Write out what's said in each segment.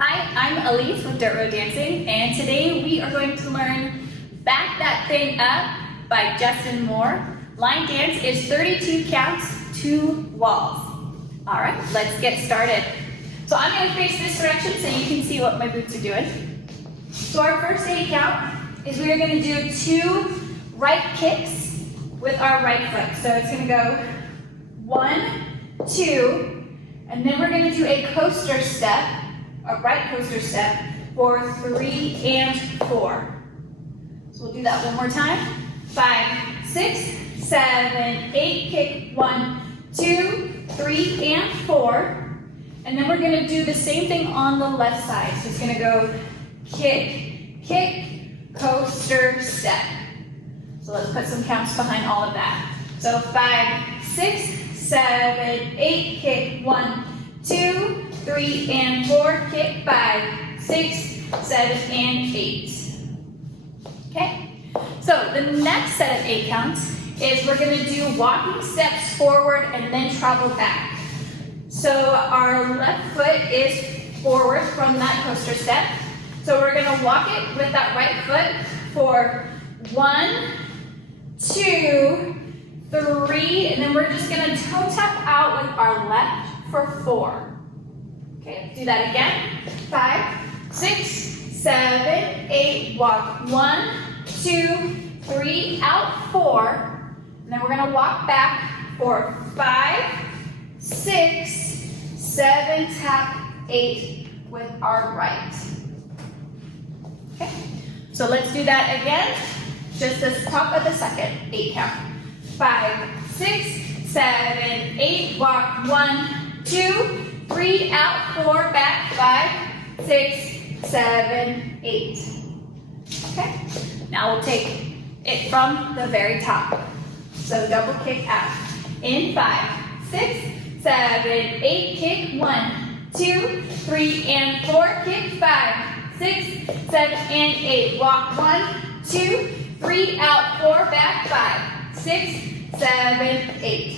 Hi, I'm Elise with Dirt Road Dancing, and today we are going to learn Back That Thing Up by Justin Moore. Line dance is 32 counts, 2 walls. All right, let's get started. So I'm going to face this direction so you can see what my boots are doing. So our first 8 count is we are going to do 2 right kicks with our right foot. So it's going to go 1, 2, and then we're going to do a coaster step, a right coaster step for 3 and 4. So we'll do that one more time. 5, 6, 7, 8, kick 1, 2, 3, and 4. And then we're going to do the same thing on the left side. So it's going to go kick, kick, coaster, step. So let's put some counts behind all of that. So 5, 6, 7, 8, kick 1, 2, 3, and 4, kick 5, 6, 7, and 8. Okay? So the next set of 8 counts is we're going to do walking steps forward and then travel back. So our left foot is forward from that coaster step. So we're going to walk it with that right foot for 1, 2, 3, and then we're just going to toe tap out with our left for 4. Okay, do that again. 5, 6, 7, 8, walk 1, 2, 3, out 4, and then we're going to walk back for 5, 6, 7, tap 8 with our right. Okay, so let's do that again. Just the top of the second 8 count. 5, 6, 7, 8, walk 1, 2, 3, out 4, back 5, 6, 7, 8. Okay, now we'll take it from the very top. So double kick out. In 5, 6, 7, 8, kick 1, 2, 3, and 4, kick 5, 6, 7, and 8. Walk 1, 2, 3, out 4, back 5, 6, 7, 8.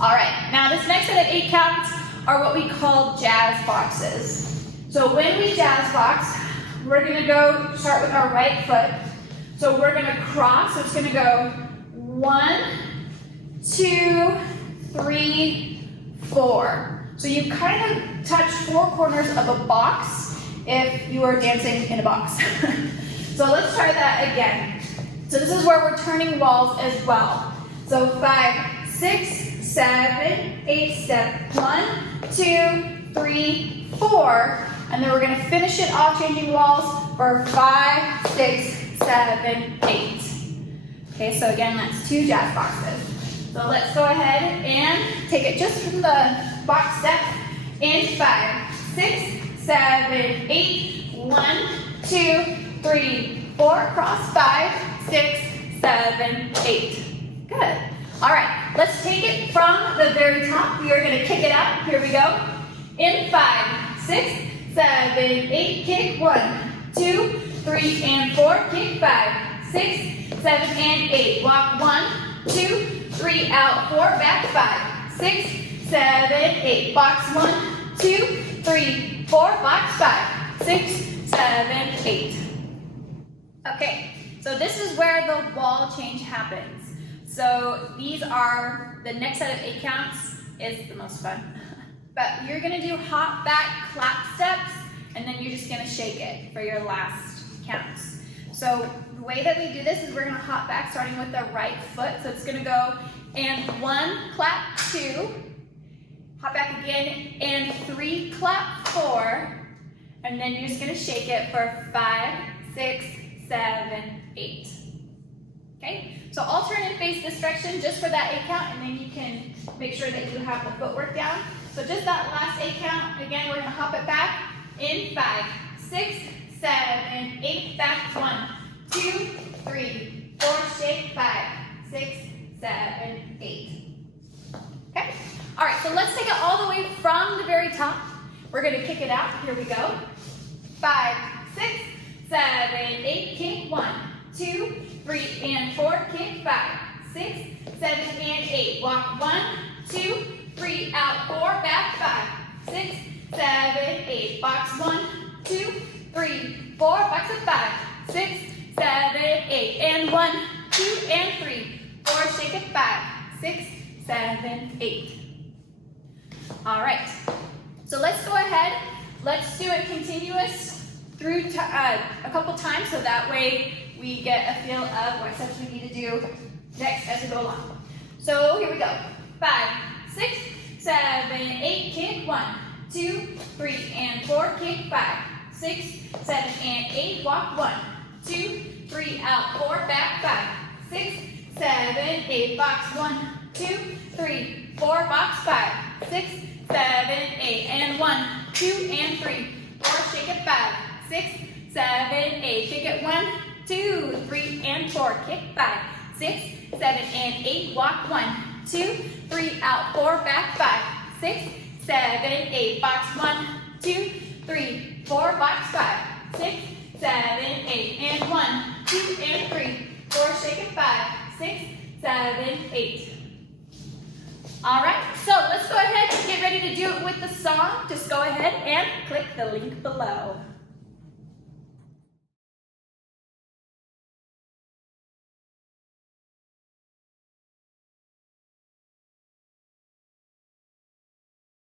All right, now this next set of 8 counts are what we call jazz boxes. So when we jazz box, we're going to start with our right foot. So we're going to cross, so it's going to go 1, 2, 3, 4. So you kind of touch 4 corners of a box if you are dancing in a box. So let's try that again. So this is where we're turning walls as well. So 5, 6, 7, 8, step 1, 2, 3, 4. And then we're going to finish it off changing walls for 5, 6, 7, 8. Okay, so again, that's 2 jazz boxes. So let's go ahead and take it just from the box step in 5, 6, 7, 8, 1, 2, 3, 4, cross 5, 6, 7, 8. Good. All right, let's take it from the very top. We are going to kick it out. Here we go. In 5, 6, 7, 8, kick 1, 2, 3, and 4, kick 5, 6, 7, and 8. Walk 1, 2, 3, out 4, back 5, 6, 7, 8. Box 1, 2, 3, 4, box 5, 6, 7, 8. Okay, so this is where the wall change happens. So these are, the next set of 8 counts is the most fun. But you're going to do hop back clap steps, and then you're just going to shake it for your last counts. So the way that we do this is we're going to hop back starting with the right foot. So it's going to go and 1, clap 2, hop back again, and 3, clap 4, and then you're just going to shake it for 5, 6, 7, 8. Okay, so I'll turn and face this direction just for that 8 count, and then you can make sure that you have the footwork down. So just that last 8 count, again, we're going to hop it back in 5, 6, 7, 8, back 1, 2, 3, 4, shake 5, 6, 7, 8. Okay, all right, so let's take it all the way from the very top. We're going to kick it out. Here we go. 5, 6, 7, 8, kick 1, 2, 3, and 4, kick 5, 6, 7, and 8. Walk 1, 2, 3, out 4, back 5, 6, 7, 8. Box 1, 2, 3, 4. Box of 5, 6, 7, 8. And 1, 2, and 3, 4. Shake it. 5, 6, 7, 8. All right. So let's go ahead. Let's do it continuous through a couple times, so that way we get a feel of what steps we need to do next as we go along. So here we go. 5, 6, 7, 8. Kick. 1, 2, 3, and 4. Kick. 5, 6, 7, and 8. Walk. 1, 2, 3. Out. 4. Back. 5, 6, 7, 8. Box. 1, 2, 3, 4. Box. 5, 6, 7, 8. And 1, 2, and 3, 4. Shake it. 5, 6, 7, 8. Kick it. 1, 2, 3, and 4. Kick. 5, 6, 7, and 8. Walk. 1, 2, 3. Out. 4. Back. 5, 6, 7, 8. Box. 1, 2, 3, 4. Box. 5, 6, 7, 8. And 1, 2, and 3, 4. Shake it. 5, 6, 7, 8. All right, so let's go ahead and get ready to do it with the song. Just go ahead and click the link below.